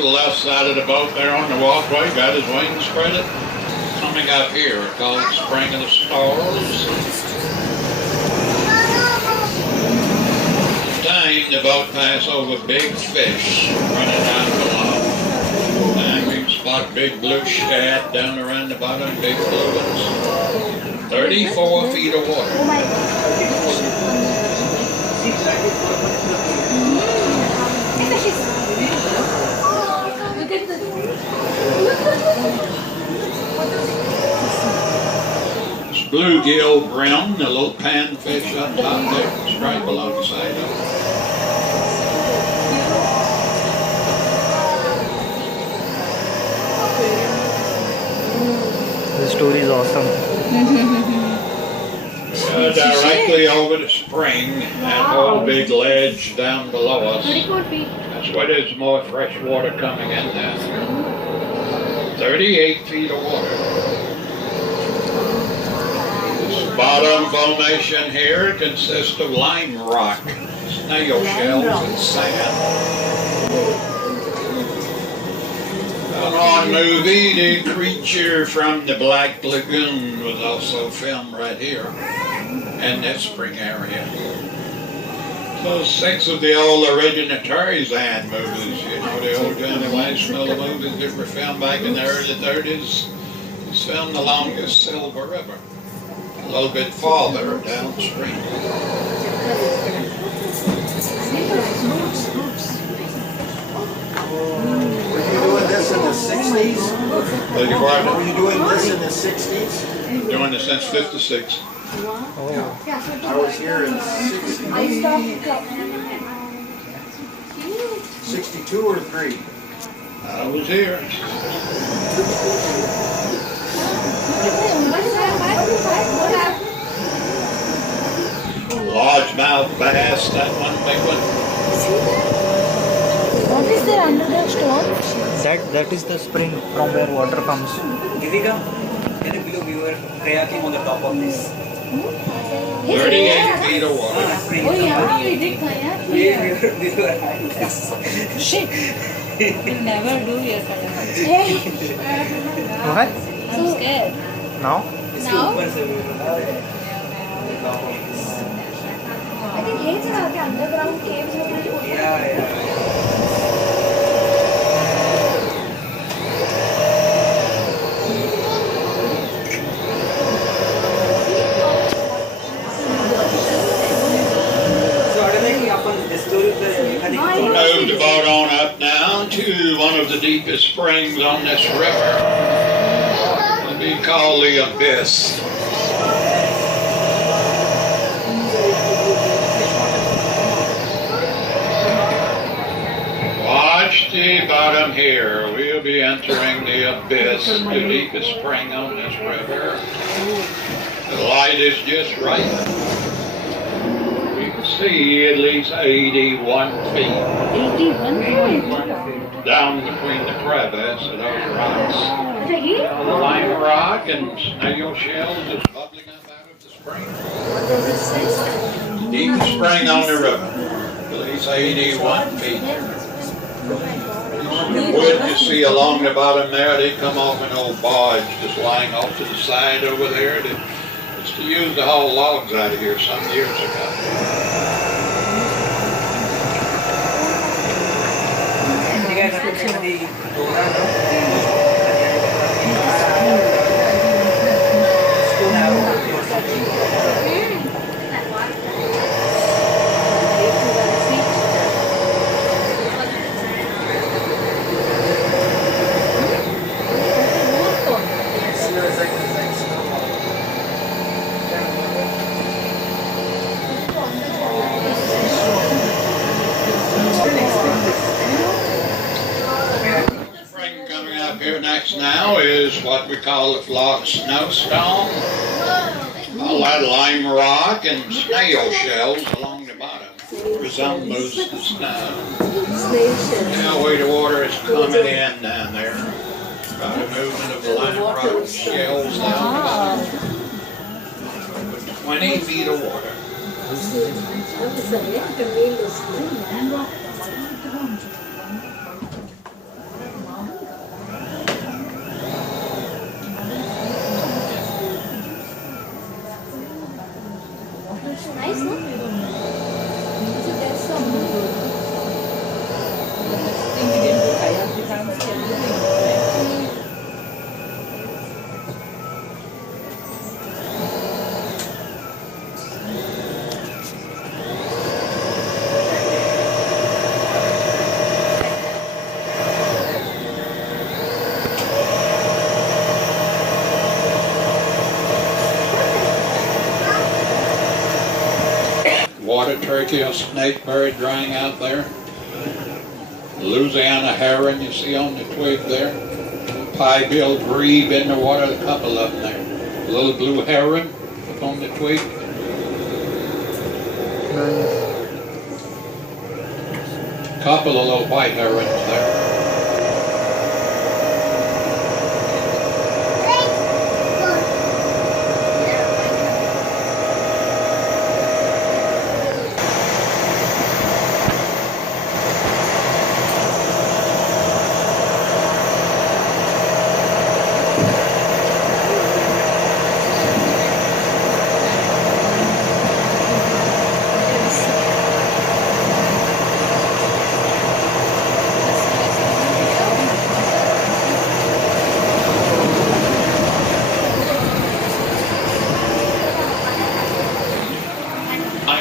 to the left side of the boat there on the walkway, got his wings spread. Coming up here, called Spring of the Stars. Time the boat pass over big fish running down below. And we can spot big blue shad down around the bottom, big blue ones. 34 feet of water. It's bluegill brim, the little panfish up top there, it's right below the side of it. The story is awesome. Directly over the spring, that whole big ledge down below us. That's why there's more fresh water coming in there. 38 feet of water. This bottom formation here consists of lime rock, snail shells, and sand. On movie, The Creature from the Black Lagoon was also filmed right here in this spring area. So 6 of the old original Tarzan movies, you know, the old Johnny Weissmuller movies that were filmed back in the early 30s, was filmed along the Silver River, a little bit farther downstream. Were you doing this in the 60s? Beg your pardon? Were you doing this in the 60s? Doing this since 56. I was here in 62 or 3. I was here. Largemouth bass, that one big one. What is there under the stone? That is the spring from where water comes. Divika, can you believe we were kayaking on the top of this? 38 feet of water. Oh yeah, we did kayak We here. were hiding. Shit. We'll never do here kayak. What? I'm scared. Now? Now? I think he's in the underground caves. Yeah. Move the boat on up now to one of the deepest springs on this river. It'll be called the Abyss. Watch the bottom here. We'll be entering the Abyss, the deepest spring on this river. The light is just right. See at least 81 feet 81? down between the crevice of those rocks. The lime rock and snail shells is bubbling up out of the spring. Deep spring on the river, at least 81 feet. The wood you see along the bottom there, they come off an old barge just lying off to the side over there. It's to use to haul logs out of here some years ago. Now is what we call the Flock Snowstone. All that lime rock and snail shells along the bottom resembles the snow. Now the way the water is coming in down there. By the movement of the lime rock shells down the bottom. 20 feet of water. tracheal snakebird drying out there. Louisiana heron you see on the twig there. Pie-billed grebe in the water, a couple of them there. Little blue heron up on the twig. Couple of little white herons there.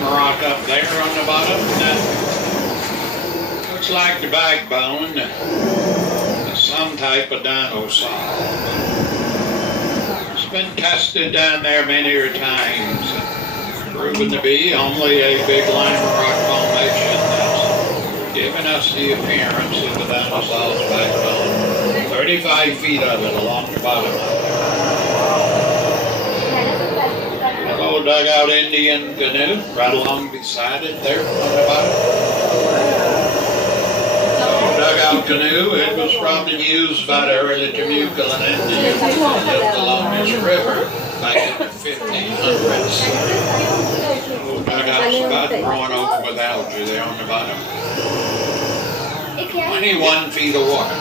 Rock up there on the bottom. Looks like the backbone of some type of dinosaur. It's been tested down there many times, proven to be only a big lime rock formation that's given us the appearance of the dinosaur's backbone. 35 feet of it along the bottom of it. Dugout Indian canoe right along beside it there on the bottom. Dugout canoe, it was probably used by the early Temuculan Indians that lived along this river back in the 1500s. Dugout's about growing over with algae there on the bottom. 21 feet of water.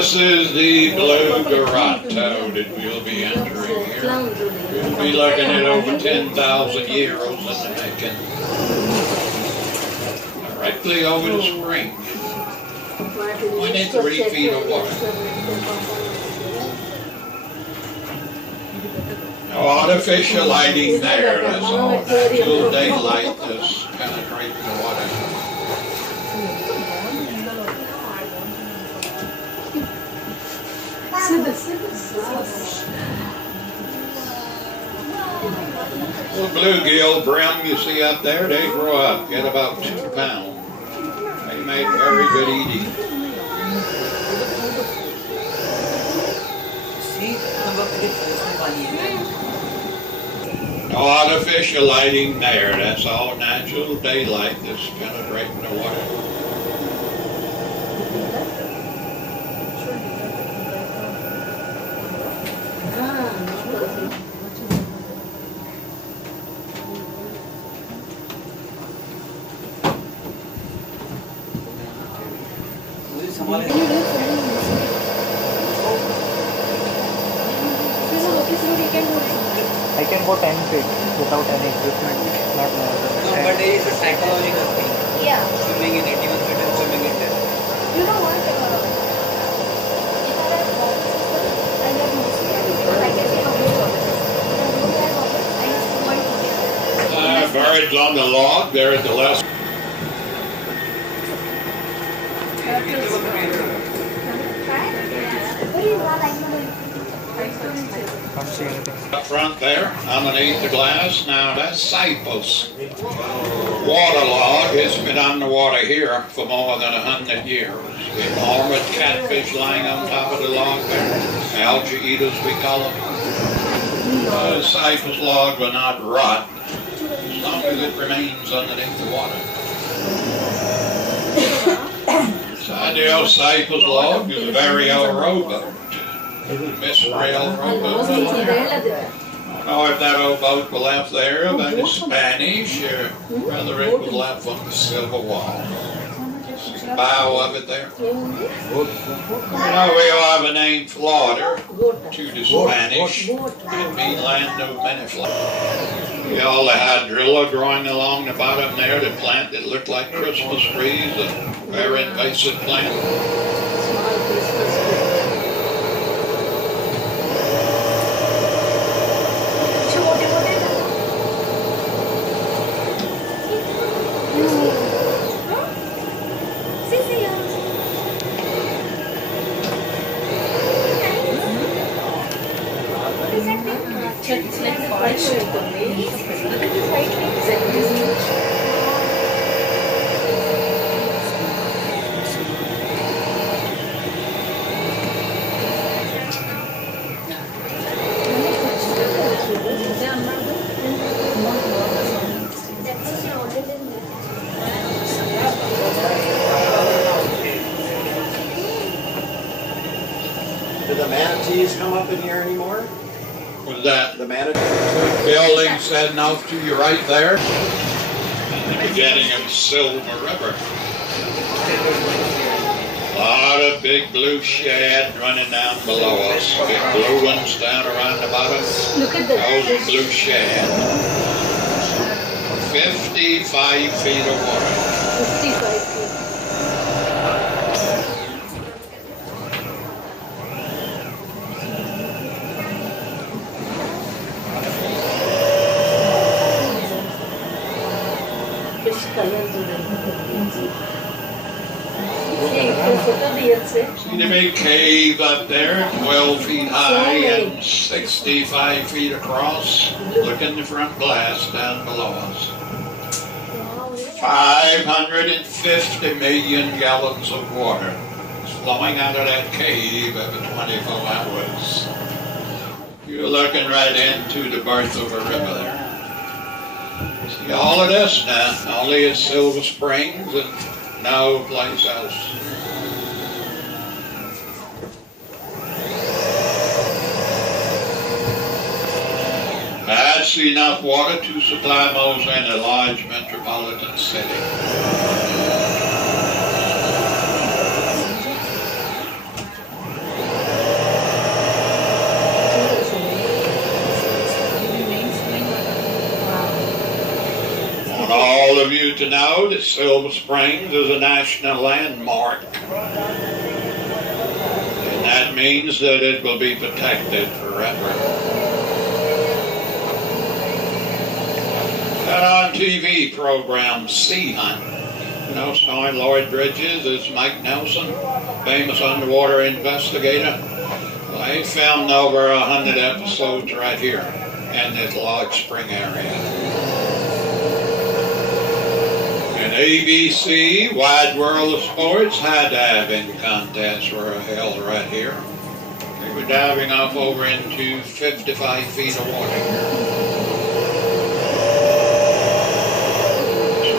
This is the blue garrote toad that we'll be entering here. We'll be looking at over 10,000 years in the making. Directly over the spring. 23 feet of water. No artificial lighting there. That's all natural daylight that's penetrating the water. Little bluegill brim you see up there, they grow up, get about 2 pounds. They make very good eating. No artificial lighting there, that's all natural daylight that's penetrating the water. I can go 10 feet without any equipment, not more than No, 10. but there is a psychological thing. Yeah. Swimming in 81 feet and swimming in 10. You know what? If I have hobbies, I love music. Because I can say hobbies hobbies. If I don't have hobbies, I just want to Birds on the log there at the left. What do you want? Can't see anything. Up front there, underneath the glass, now that's cypress. Waterlog has been underwater here for more than 100 years. With armored catfish lying on top of the log there. Algae eaters, we call them. Cypress log will not rot as long as it remains underneath the water. This ideal cypress log is a very old rowboat. Miss Rail rowboat. I don't know if that old boat was left there by the Spanish or whether it was left from the Civil War. Bow of it there. You know, we all have a name Florida to the Spanish. It means land of many flowers. We all had hydrilla growing along the bottom there, the plant that looked like Christmas trees, a very invasive plant. Small Christmas tree. छोटे मोटे ना CC यार It's like polished. Do the manatees come up in here anymore? Was that The manatees? building setting off to your right there? And the beginning of Silver River. A lot of big blue shad running down below us. Big blue ones down around the bottom. Look at Those the are blue shad. 55 feet of water. 55 feet. Fish colors See the big cave up there, 12 feet high and 65 feet across. Look in the front glass down below us. 550 million gallons of water is flowing out of that cave every 24 hours. You're looking right into the birth of a river there. See all of this now, only at Silver Springs and no place else. That's enough water to supply most any large metropolitan city. I want all of you to know that Silver Springs is a national landmark. And that means that it will be protected forever. That on TV program, Sea Hunt, you know, starring Lloyd Bridges as Mike Nelson, famous underwater investigator. Well, they filmed over 100 episodes right here in this Lodge Spring area. And ABC Wide World of Sports high diving contests were held right here. They were diving off over into 55 feet of water.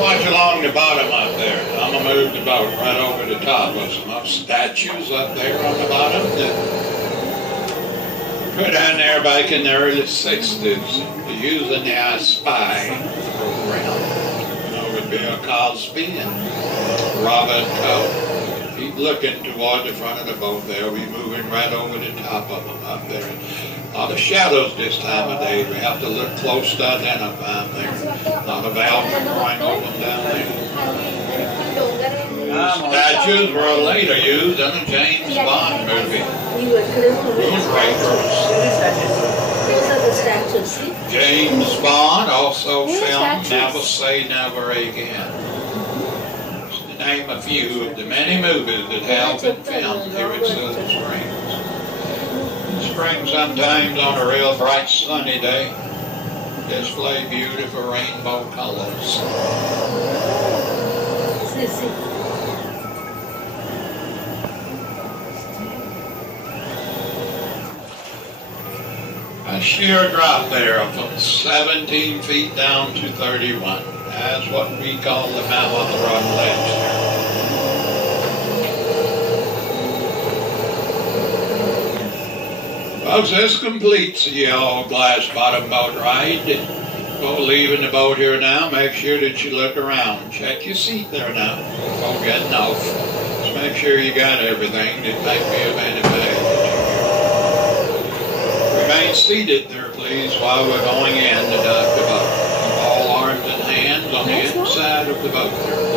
Watch along the bottom up there. I'm gonna move the boat right over the top of some up statues up there on the bottom that put down there back in the early 60s using the I Spy program. You know, with Bill Cosby and Robert Coe. Keep looking toward the front of the boat there. We're moving right over the top of them up there. A lot of shadows this time of day. We have to look close to identify them there. A lot of algae growing over them down there. Statues were later used in a James Bond movie, Moonrakers. Those are the statues, see? James Bond also filmed Never Say Never Again. Just to name a few of the many movies that have been filmed here at Silver Springs. Spring sometimes on a real bright sunny day display beautiful rainbow colors. See, see. A sheer drop there from 17 feet down to 31. That's what we call the Mammoth Run Ledge there. Folks, this completes the old glass bottom boat ride. Before leaving the boat here now, make sure that you look around. Check your seat there now before getting off. Just make sure you got everything that might be of any value. Remain seated there, please, while we're going in to dock the boat. on the Yes, no? inside of the boat.